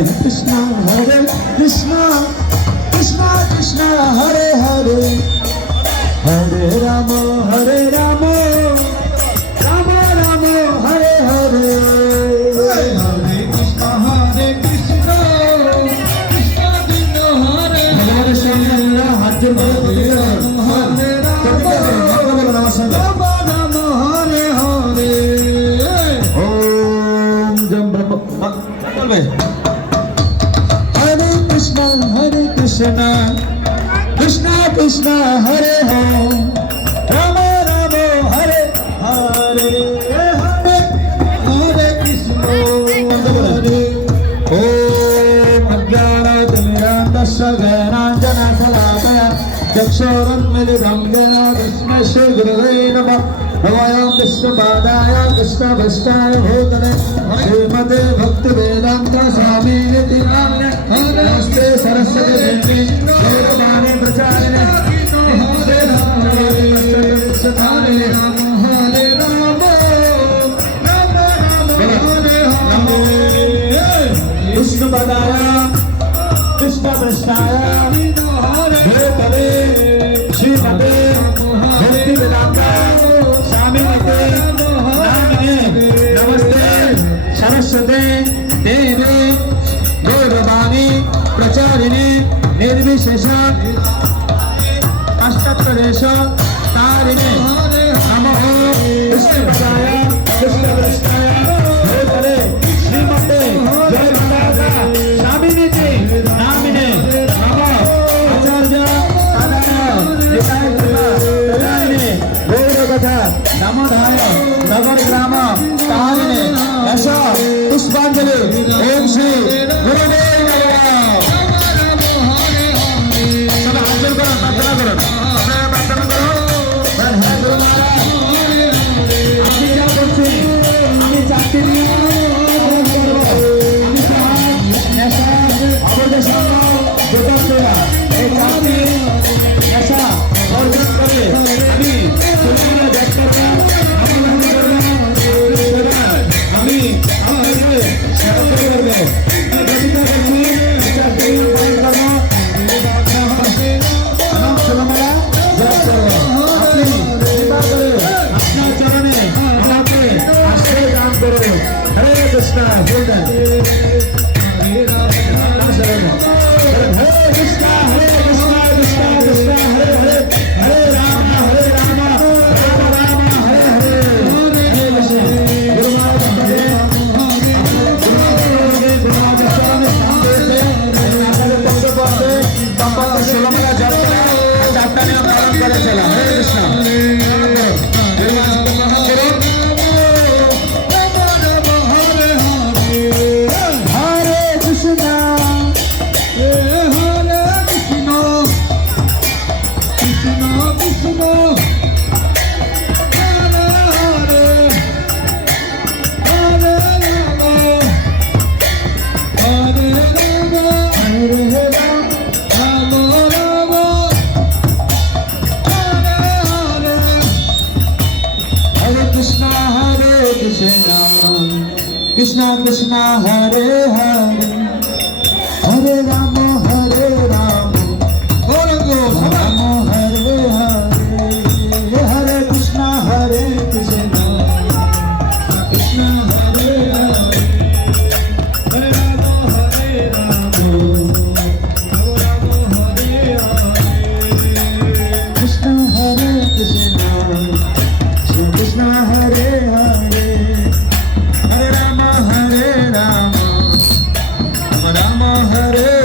Krishna Hare Krishna Krishna Krishna Hare Hare Hare Rama Hare Rama Rama Rama Hare Hare Hare Krishna Hare Krishna Krishna Krishna Hare Hare হাত জোর করে বলি হরে রাম বলো আমার সঙ্গে রাম রাম হরে হরে ওম জম ব্রহ্ম বলবে হরে কৃষ্ণ কৃষ্ণ কৃষ্ণ হরে হরে রাম রাম হরে হরে হরে হরে কৃষ্ণ হরে ওম অজ্ঞানাতিমিরান্ধস্য জ্ঞানাঞ্জনশলাকয়া चक्षुरुन्मीलितं येन तस्मै श्रीगुरवे नमः नमः कृष्णपादाय कृष्णभ्रष्टाय भूतले श्रीमते भक्तिवेदान्त स्वामिनिति नाम्ने नमस्ते सरस्वती देवी गौरवाणी प्रचारिणे हरे राम हरे राम हरे राम राम राम हरे हरे कृष्णपादाय कृष्णभ्रष्टाय भूतले श्रीमते भक्तिवेदान्त स्वामिनिति नाम्ने नमस्ते सरस्वती देवी गौरवाणी प्रचारिणे निर्विशेष अष्टोत्तरेश तारिणे नमः कृष्णपदाय कृष्णभ्रष्टाय भूतले श्रीमते जयमाता स्वामिनिति नामिने नमः आचार्य गौरकथा नमोधाय नगर ग्राम तारिणे ऐसा पुष्पांजलि ओम श्री गुरुदेव हरे कृष्णा गोल्डन हरे कृष्णा कृष्णा कृष्णा हरे हरे हरे राम राम राम हरे हरे हरे कृष्ण गुरु कृष्णा कृष्णा हरे हरे हरे राम राम हरे हरे हरे कृष्णा हरे कृष्णा कृष्णा हरे हरे हरे राम हरे हरे कृष्णा हरे Krishna Krishna Hare Hare Hare Rama Hare Rama Rama Rama Hare